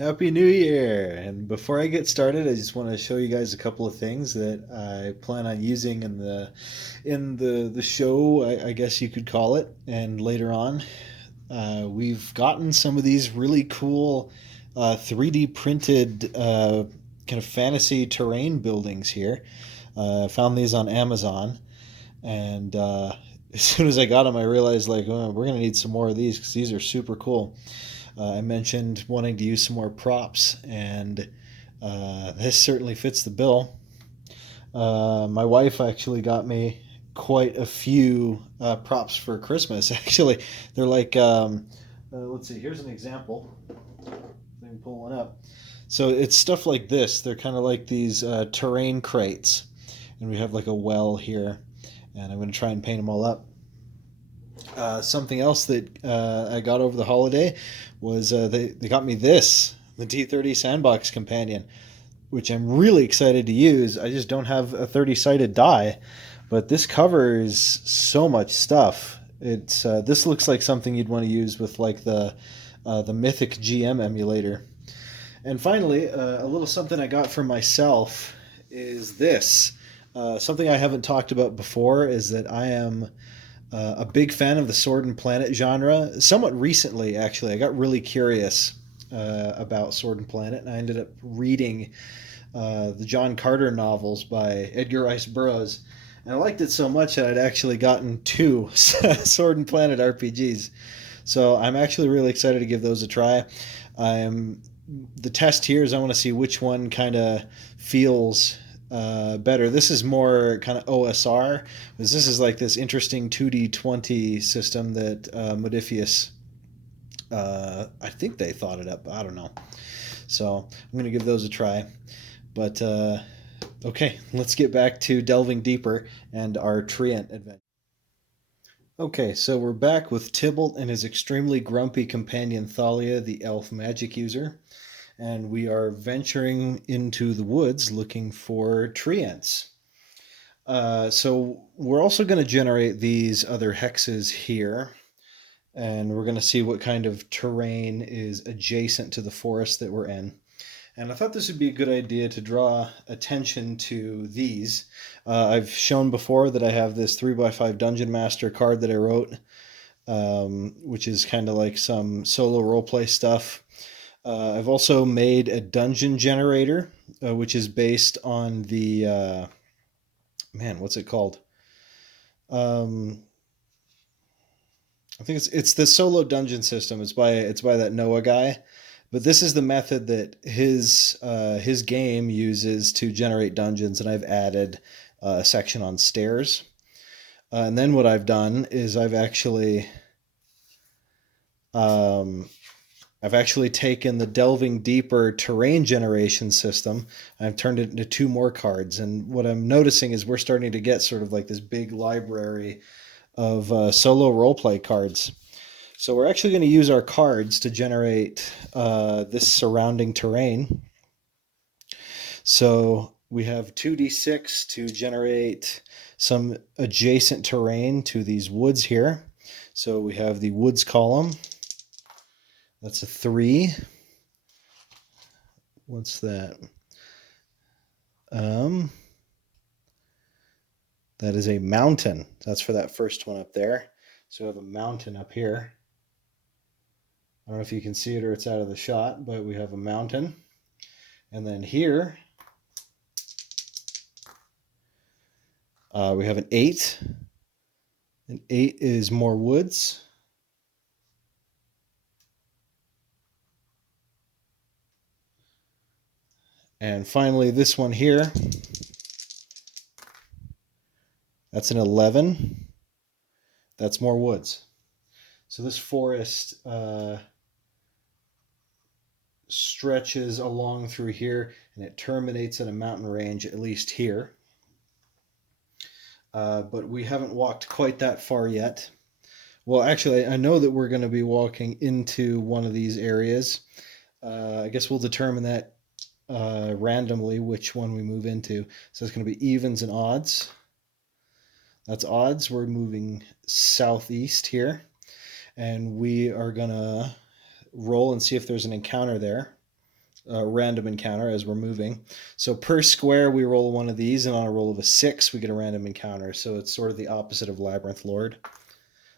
Happy New Year! And before I get started, I just want to show you guys a couple of things that I plan on using in the show, I guess you could call it. And later on, we've gotten some of these really cool 3D printed kind of fantasy terrain buildings here. Found these on Amazon, and as soon as I got them, I realized like, oh, we're gonna need some more of these because these are super cool. I mentioned wanting to use some more props, and this certainly fits the bill. My wife actually got me quite a few props for Christmas. Actually, they're like, let's see, here's an example. I can pull one up. So it's stuff like this. They're kind of like these terrain crates, and we have like a well here, and I'm going to try and paint them all up. Something else that I got over the holiday was they got me this, the T30 Sandbox Companion, which I'm really excited to use. I just don't have a 30 sided die, but this covers so much stuff. It's this looks like something you'd want to use with like the Mythic GM emulator. And finally, a little something I got for myself is this. Something I haven't talked about before is that I am a big fan of the Sword and Planet genre. Somewhat recently, actually, I got really curious about Sword and Planet, and I ended up reading the John Carter novels by Edgar Rice Burroughs. And I liked it so much that I'd actually gotten two Sword and Planet RPGs. So I'm actually really excited to give those a try. I'm The test here is I want to see which one kind of feels better. This is more kind of OSR, because this is like this interesting 2D20 system that Modifius, I think they thought it up. I don't know. So I'm going to give those a try. But okay, let's get back to delving deeper and our Treant adventure. Okay, so we're back with Tybalt and his extremely grumpy companion Thalia, the elf magic user, and we are venturing into the woods looking for treants. So we're also going to generate these other hexes here, and we're going to see what kind of terrain is adjacent to the forest that we're in. And I thought this would be a good idea to draw attention to these. I've shown before that I have this 3x5 Dungeon Master card that I wrote, which is kind of like some solo roleplay stuff. I've also made a dungeon generator, which is based on the man, what's it called? Um, I think it's the solo dungeon system. It's by that Noah guy, but this is the method that his game uses to generate dungeons, and I've added a section on stairs. And then what I've done is um, I've actually taken the delving deeper terrain generation system. I've turned it into two more cards, and what I'm noticing is we're starting to get sort of like this big library of solo roleplay cards. So we're actually going to use our cards to generate this surrounding terrain. So we have 2d6 to generate some adjacent terrain to these woods here. So we have the woods column. That's a 3. What's that? Um, that is a mountain. That's for that first one up there. So we have a mountain up here. I don't know if you can see it or it's out of the shot, but we have a mountain. And then here, we have an 8. An 8 is more woods. And finally, this one here, that's an 11. That's more woods. So this forest stretches along through here, and it terminates in a mountain range, at least here. But we haven't walked quite that far yet. Well, actually, I know that we're going to be walking into one of these areas. I guess we'll determine that randomly which one we move into. So it's going to be evens and odds. That's odds. We're moving southeast here, and we are going to roll and see if there's an encounter there. random encounter as we're moving. So per square, we roll one of these, and on a roll of a 6, we get a random encounter. So it's sort of the opposite of Labyrinth Lord.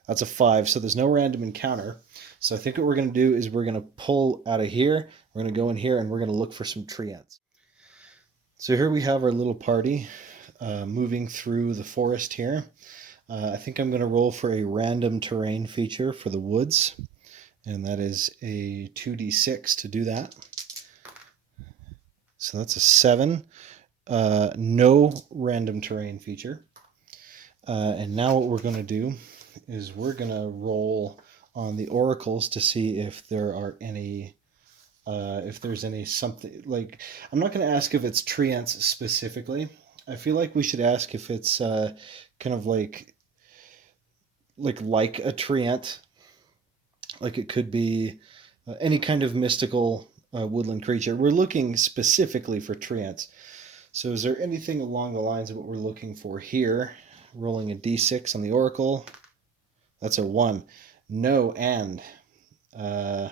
That's a 5, so there's no random encounter. So I think what we're going to do is we're going to pull out of here, we're going to go in here, and we're going to look for some treants. So here we have our little party moving through the forest here. I think I'm going to roll for a random terrain feature for the woods, and that is a 2d6 to do that. So that's a 7. No random terrain feature. And now what we're going to do is we're going to roll on the oracles to see if there are any, if there's any something, like, I'm not going to ask if it's treants specifically. I feel like we should ask if it's kind of like a treant. Like it could be any kind of mystical woodland creature. We're looking specifically for treants. So is there anything along the lines of what we're looking for here? Rolling a d6 on the oracle. That's a 1. No and. I'm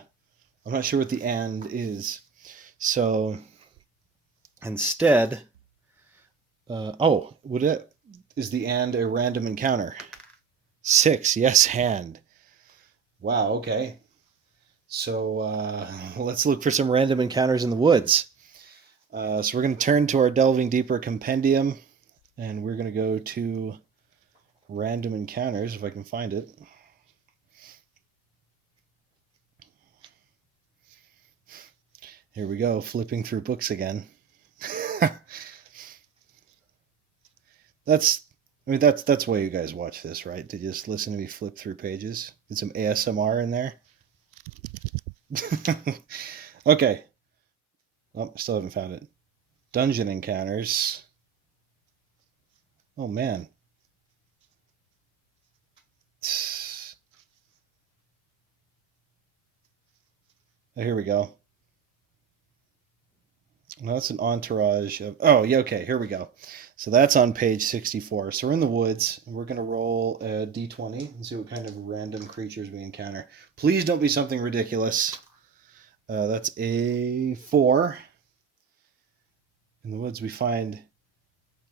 not sure what the and is. So instead, is the and a random encounter? 6, yes, hand. Wow, okay. So let's look for some random encounters in the woods. So we're going to turn to our Delving Deeper compendium, and we're going to go to random encounters, if I can find it. Here we go, flipping through books again. That's why you guys watch this, right? To just listen to me flip through pages. Get some ASMR in there. Okay. Oh, still haven't found it. Dungeon encounters. Oh man. Oh, here we go. No, that's an entourage of. Oh, yeah, okay, here we go. So that's on page 64. So we're in the woods, and we're going to roll a d20 and see what kind of random creatures we encounter. Please don't be something ridiculous. That's a 4. In the woods, we find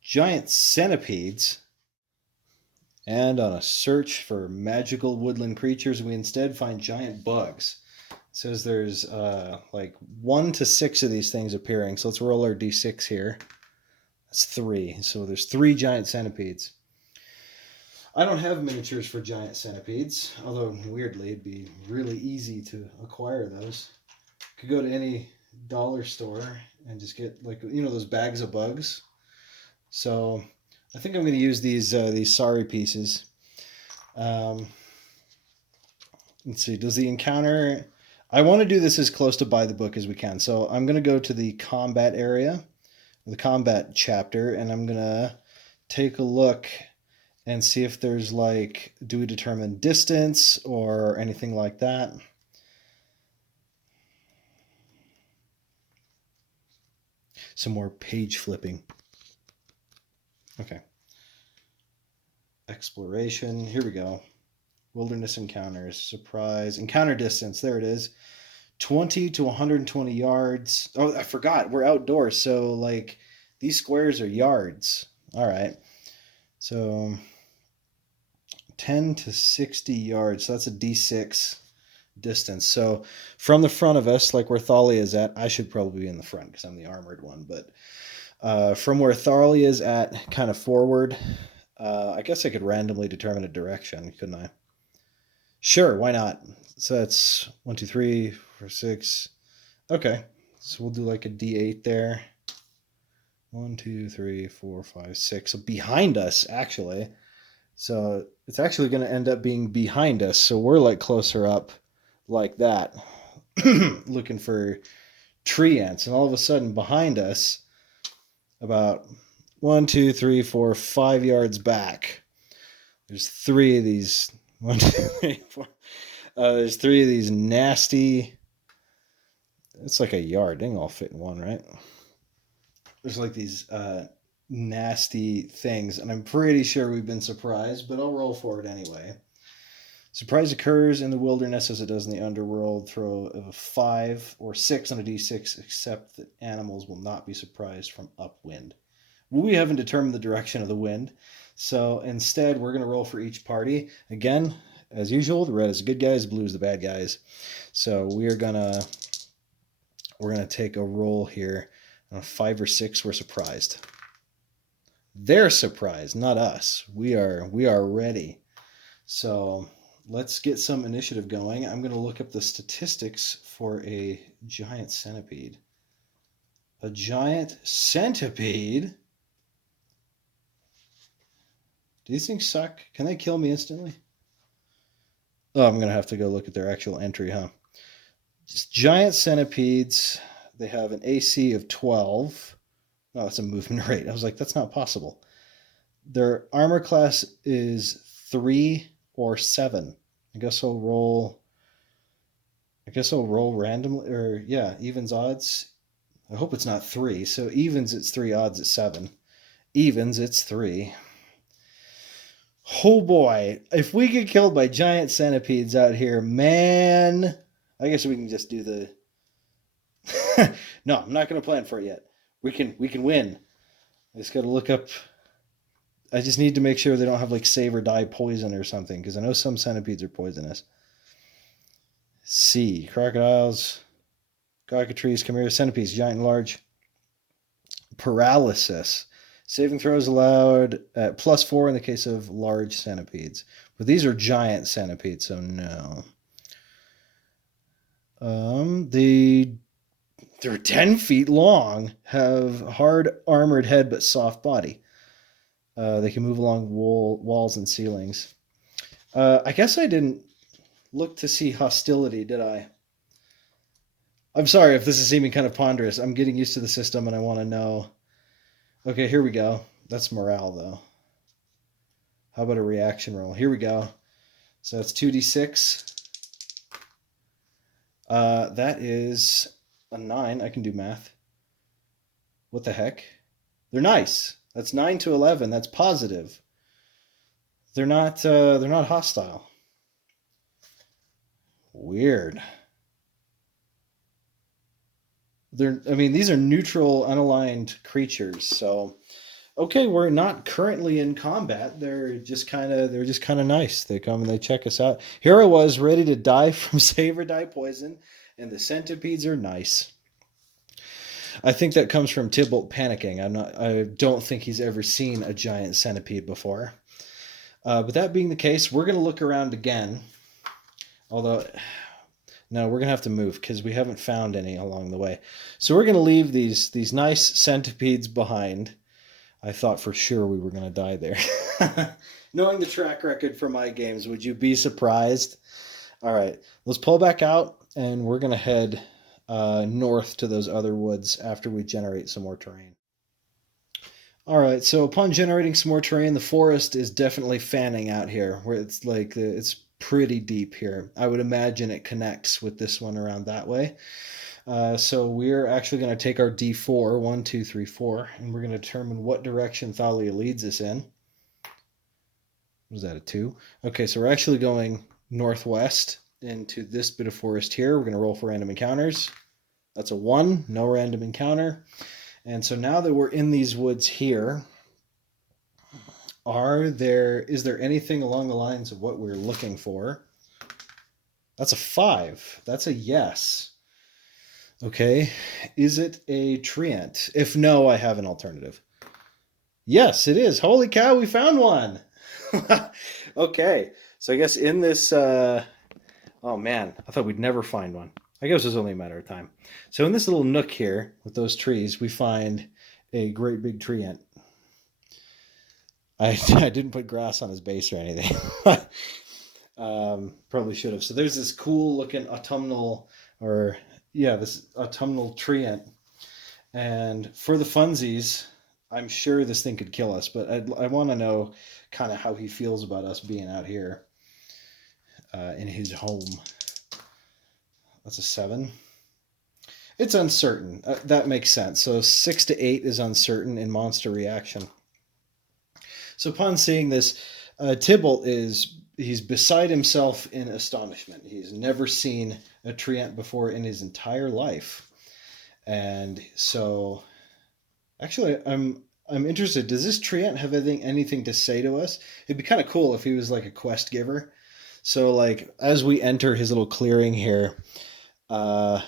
giant centipedes. And on a search for magical woodland creatures, we instead find giant bugs. It says there's like 1 to 6 of these things appearing. So let's roll our d6 here. That's 3. So there's 3 giant centipedes. I don't have miniatures for giant centipedes, although weirdly it'd be really easy to acquire those. Could go to any dollar store and just get, like, you know, those bags of bugs. So I think I'm going to use these sorry pieces. Let's see. Does the encounter? I want to do this as close to buy the book as we can. So I'm going to go to the combat area, the combat chapter, and I'm going to take a look and see if there's, like, do we determine distance or anything like that? Some more page flipping. Okay. Exploration. Here we go. Wilderness encounters. Surprise. Encounter distance. There it is. 20 to 120 yards. Oh, I forgot. We're outdoors. So, like, these squares are yards. All right. So 10 to 60 yards. So that's a d6 distance. So from the front of us, like where Thalia is at, I should probably be in the front because I'm the armored one. But from where Thalia is at, kind of forward, I guess I could randomly determine a direction, couldn't I? Sure, why not? So that's 1, 2, 3, 4, 6. Okay, so we'll do like a d8 there. 1, 2, 3, 4, 5, 6. So behind us, actually. So it's actually going to end up being behind us. So we're like closer up like that, looking for treants. And all of a sudden behind us, about 1, 2, 3, 4, 5 yards back, there's 3 of these. 1, 2, 3, 4. There's 3 of these nasty. It's like a yard. They can all fit in one, right? There's like these nasty things, and I'm pretty sure we've been surprised, but I'll roll for it anyway. Surprise occurs in the wilderness as it does in the underworld. Throw a 5 or 6 on a d6, except that animals will not be surprised from upwind. We haven't determined the direction of the wind, so instead we're going to roll for each party. Again, as usual, the red is the good guys, blue is the bad guys. So we're gonna take a roll here. 5 or 6, we're surprised. They're surprised, not us. We are ready. So let's get some initiative going. I'm going to look up the statistics for a giant centipede. A giant centipede? Do these things suck? Can they kill me instantly? Oh, I'm going to have to go look at their actual entry, huh? Just giant centipedes. They have an AC of 12. Oh, that's a movement rate. I was like, that's not possible. Their armor class is 3 or 7. I guess I'll roll randomly, or yeah, evens odds. I hope it's not 3. So evens it's 3, odds it's 7. Evens it's 3. Oh boy, if we get killed by giant centipedes out here, man, I guess we can just do the No, I'm not going to plan for it yet. We can win. I just got to look up. I just need to make sure they don't have like save or die poison or something, because I know some centipedes are poisonous. C. Crocodiles, cockatrices, chimeras, centipedes, giant and large. Paralysis. Saving throws allowed at +4 in the case of large centipedes. But these are giant centipedes, so no. They're 10 feet long, have hard armored head but soft body. They can move along walls and ceilings. I guess I didn't look to see hostility, did I? I'm sorry if this is seeming kind of ponderous. I'm getting used to the system and I want to know. Okay, here we go. That's morale, though. How about a reaction roll? Here we go. So that's 2d6. That is a 9. I can do math. What the heck? They're nice. That's 9 to 11. That's positive. They're not hostile. Weird. These are neutral, unaligned creatures. So, okay, we're not currently in combat. They're just kind of nice. They come and they check us out. Here I was ready to die from save or die poison, and the centipedes are nice. I think that comes from Tybalt panicking. I don't think he's ever seen a giant centipede before. But that being the case, we're going to look around again. Although, no, we're going to have to move because we haven't found any along the way. So we're going to leave these nice centipedes behind. I thought for sure we were going to die there. Knowing the track record for my games, would you be surprised? All right, let's pull back out, and we're going to head north to those other woods after we generate some more terrain. All right, so upon generating some more terrain, the forest is definitely fanning out here, where it's like it's pretty deep here. I would imagine it connects with this one around that way. So we're actually going to take our D4, 1, 2, 3, 4, and we're going to determine what direction Thalia leads us in. Was that a 2? Okay, so we're actually going northwest into this bit of forest here. We're going to roll for random encounters. That's a 1, no random encounter. And so now that we're in these woods here, is there anything along the lines of what we're looking for? That's a 5. That's a yes. Okay. Is it a treant? If no, I have an alternative. Yes, it is. Holy cow, we found one. Okay. So I guess in this... oh man, I thought we'd never find one. I guess it was only a matter of time. So in this little nook here with those trees, we find a great big treant. I didn't put grass on his base or anything. Probably should have. So there's this cool looking this autumnal treant. And for the funsies, I'm sure this thing could kill us, but I want to know kind of how he feels about us being out here in his home. That's a 7. It's uncertain. That makes sense. So 6 to 8 is uncertain in monster reaction. So upon seeing this, Tybalt is he's beside himself in astonishment. He's never seen a treant before in his entire life. And so actually I'm interested. Does this treant have anything to say to us? It'd be kind of cool if he was like a quest giver. So like as we enter his little clearing here, uh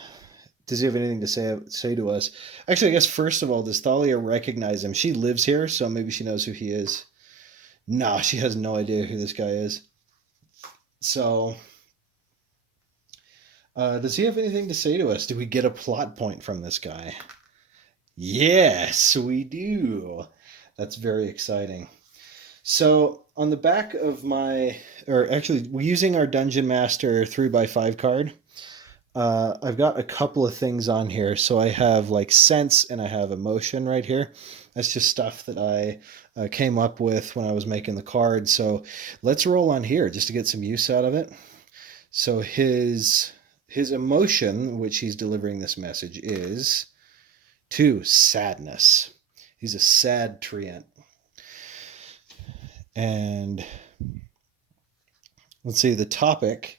does he have anything to say to us? Actually, I guess first of all, does Thalia recognize him? She lives here, so maybe she knows who he is. No, she has no idea who this guy is. So, does he have anything to say to us? Do we get a plot point from this guy? Yes, we do. That's very exciting. So, on the back of my, or actually, we're using our Dungeon Master 3x5 card. I've got a couple of things on here. So I have like sense and I have emotion right here. That's just stuff that I came up with when I was making the card. So let's roll on here just to get some use out of it. So his emotion, which he's delivering this message, is 2, sadness. He's a sad treant. And let's see, the topic,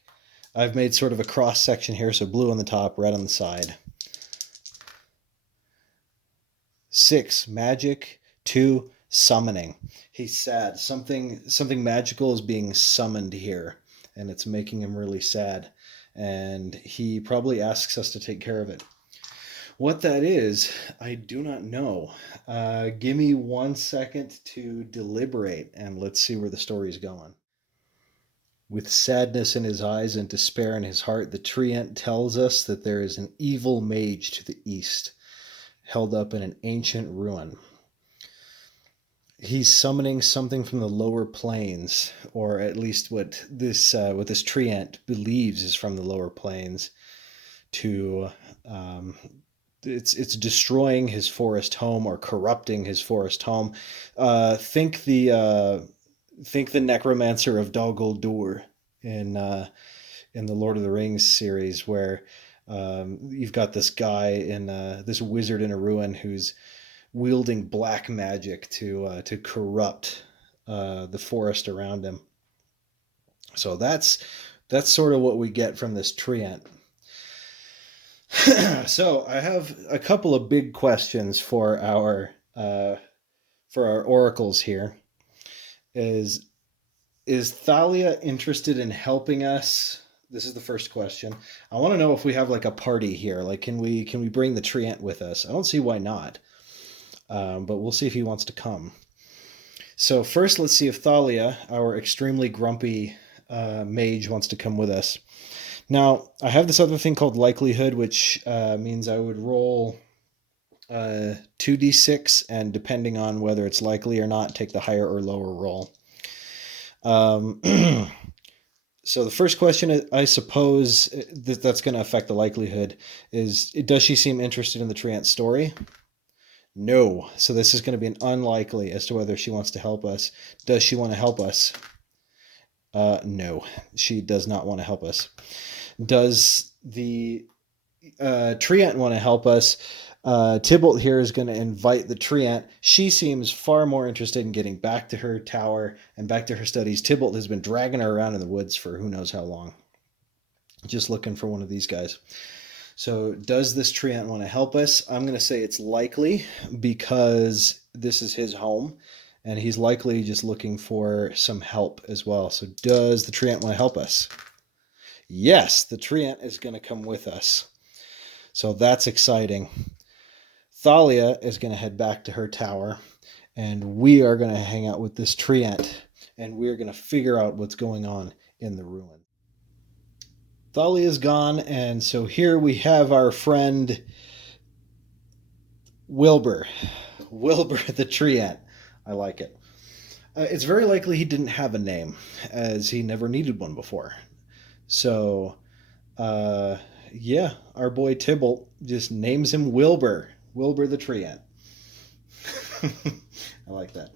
I've made sort of a cross section here, so blue on the top, red on the side. 6, magic. 2, summoning. He's sad. Something magical is being summoned here, and it's making him really sad. And he probably asks us to take care of it. What that is, I do not know. Give me 1 second to deliberate, and let's see where the story is going. With sadness in his eyes and despair in his heart, the treant tells us that there is an evil mage to the east, held up in an ancient ruin. He's summoning something from the lower planes, or at least what this treant believes is from the lower planes, to it's destroying his forest home or corrupting his forest home. Think the necromancer of Dol Guldur in the Lord of the Rings series, where you've got this guy in this wizard in a ruin who's wielding black magic to corrupt the forest around him. So that's sort of what we get from this treant. So I have a couple of big questions for our oracles here. Is Thalia interested in helping us? This is the first question. I want to know if we have like a party here. Like, can we bring the treant with us? I don't see why not. But we'll see if he wants to come. So first, let's see if Thalia, our extremely grumpy mage, wants to come with us. Now, I have this other thing called likelihood, which means I would roll 2d6, and depending on whether it's likely or not, take the higher or lower roll. So the first question, I suppose, that's going to affect the likelihood is, does she seem interested in the treant story? No. So this is going to be an unlikely as to whether she wants to help us. Does she want to help us? No, she does not want to help us. Does the treant want to help us? Tybalt here is going to invite the treant. She seems far more interested in getting back to her tower and back to her studies. Tybalt has been dragging her around in the woods for who knows how long, just looking for one of these guys. So does this treant want to help us? I'm going to say it's likely, because this is his home, and he's likely just looking for some help as well. So does the treant want to help us? Yes, the treant is going to come with us. So that's exciting. Thalia is going to head back to her tower, and we are going to hang out with this treant, and we're going to figure out what's going on in the ruin. Thalia's gone, and so here we have our friend Wilbur. Wilbur the treant. I like it. It's very likely he didn't have a name, as he never needed one before. So, yeah, our boy Tybalt just names him Wilbur. Wilbur the treant. I like that.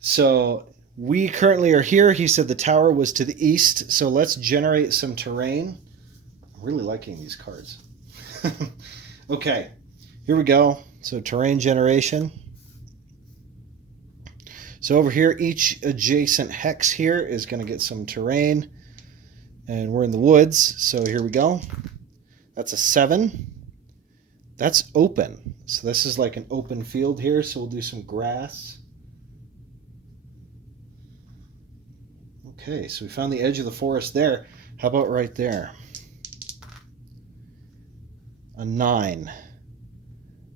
So we currently are here. He said the tower was to the east, so let's generate some terrain. I'm really liking these cards. Okay, here we go. So terrain generation. So over here, each adjacent hex here is going to get some terrain. And we're in the woods, so here we go. That's a 7. That's open. So this is like an open field here, so we'll do some grass. Okay, so we found the edge of the forest there. How about right there? A 9.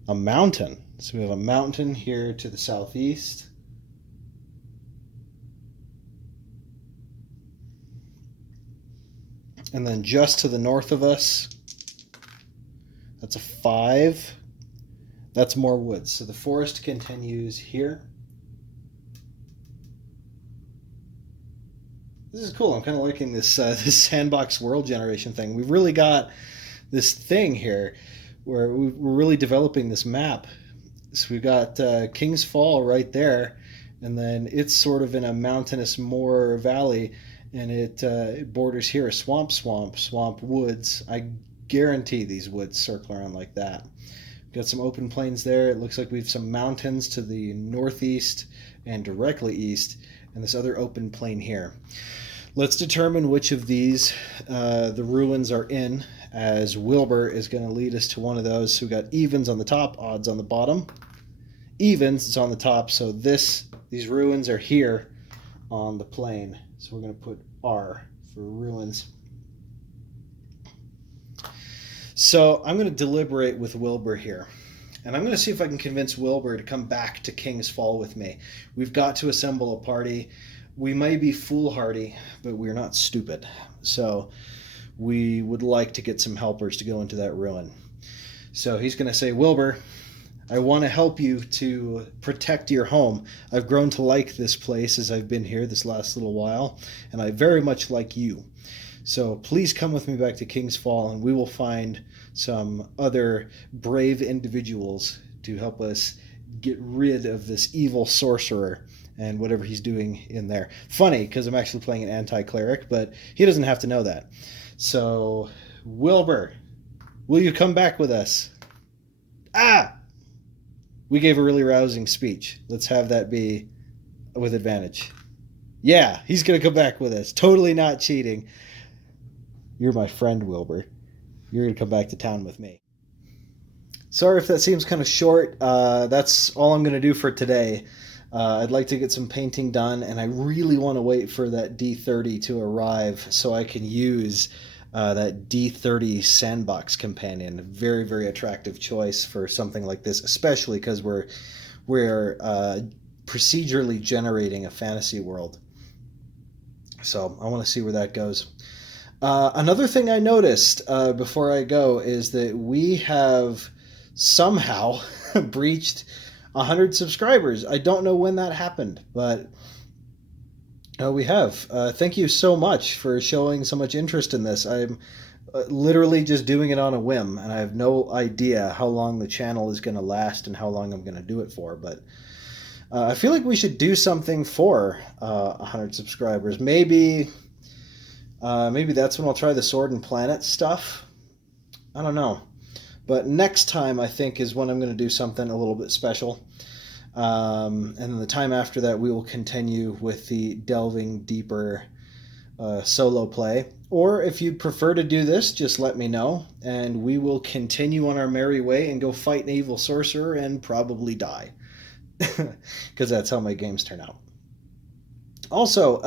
A mountain. So we have a mountain here to the southeast. And then just to the north of us, that's a 5. That's more woods. So the forest continues here. This is cool. I'm kind of liking this this sandbox world generation thing. We've really got this thing here where we're really developing this map. So we've got King's Fall right there, and then it's sort of in a mountainous moor valley, and it borders here, swamp, woods. I guarantee these woods circle around like that. We've got some open plains there. It looks like we have some mountains to the northeast and directly east, and this other open plain here. Let's determine which of these the ruins are in, as Wilbur is going to lead us to one of those. So we got evens on the top, odds on the bottom. Evens is on the top, so these ruins are here on the plain. So we're going to put R for ruins. So I'm going to deliberate with Wilbur here. And I'm going to see if I can convince Wilbur to come back to King's Fall with me. We've got to assemble a party. We may be foolhardy, but we're not stupid. So we would like to get some helpers to go into that ruin. So he's going to say, Wilbur, I want to help you to protect your home. I've grown to like this place as I've been here this last little while, and I very much like you. So please come with me back to King's Fall, and we will find some other brave individuals to help us get rid of this evil sorcerer and whatever he's doing in there. Funny, because I'm actually playing an anti-cleric, but he doesn't have to know that. So, Wilbur, will you come back with us? Ah! We gave a really rousing speech. Let's have that be with advantage. Yeah, he's going to come back with us. Totally not cheating. You're my friend, Wilbur. You're going to come back to town with me. Sorry if that seems kind of short. That's all I'm going to do for today. I'd like to get some painting done, and I really want to wait for that D30 to arrive so I can use that D30 sandbox companion. Very, very attractive choice for something like this, especially because we're procedurally generating a fantasy world. So I want to see where that goes. Another thing I noticed before I go is that we have somehow breached 100 subscribers. I don't know when that happened, but we have. Thank you so much for showing so much interest in this. I'm literally just doing it on a whim, and I have no idea how long the channel is going to last and how long I'm going to do it for, but I feel like we should do something for 100 subscribers. Maybe that's when I'll try the Sword and Planet stuff. I don't know. But next time, I think, is when I'm going to do something a little bit special. And then the time after that, we will continue with the delving deeper solo play. Or if you'd prefer to do this, just let me know, and we will continue on our merry way and go fight an evil sorcerer and probably die. Because that's how my games turn out. Also,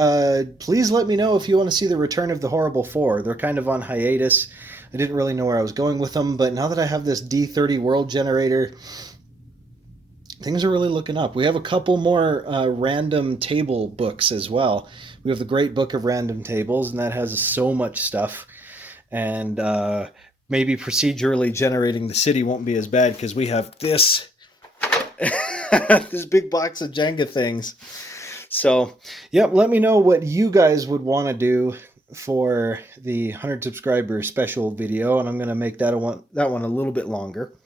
please let me know if you want to see the return of the Horrible Four. They're kind of on hiatus. I didn't really know where I was going with them, but now that I have this D30 world generator, things are really looking up. We have a couple more random table books as well. We have the Great Book of Random Tables, and that has so much stuff. And maybe procedurally generating the city won't be as bad because we have this, this big box of Jenga things. So, yep, let me know what you guys would want to do for the 100 subscriber special video, and I'm going to make that one a little bit longer.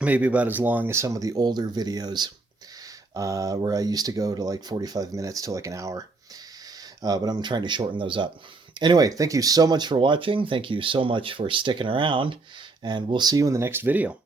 Maybe about as long as some of the older videos where I used to go to like 45 minutes to like an hour. But I'm trying to shorten those up. Anyway, thank you so much for watching. Thank you so much for sticking around, and we'll see you in the next video.